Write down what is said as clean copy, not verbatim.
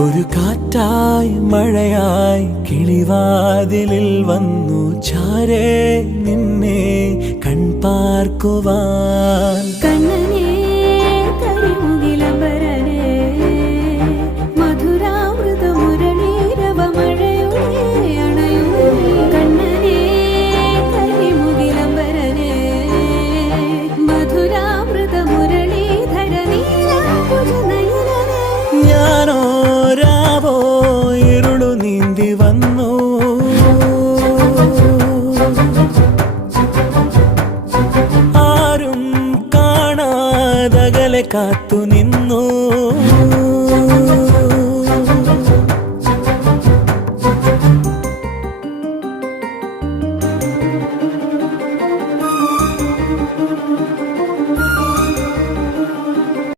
ഒരു കാറ്റായി മഴയായി കിളിവാതിലിൽ വന്നു ചാരേ നിന്നെ കൺപാർക്കുവാൻ. ഞാനോരാവോ ഇരുളു നീന്തി വന്നു, ആരും കാണാതകലെ കാത്തു നിന്നു.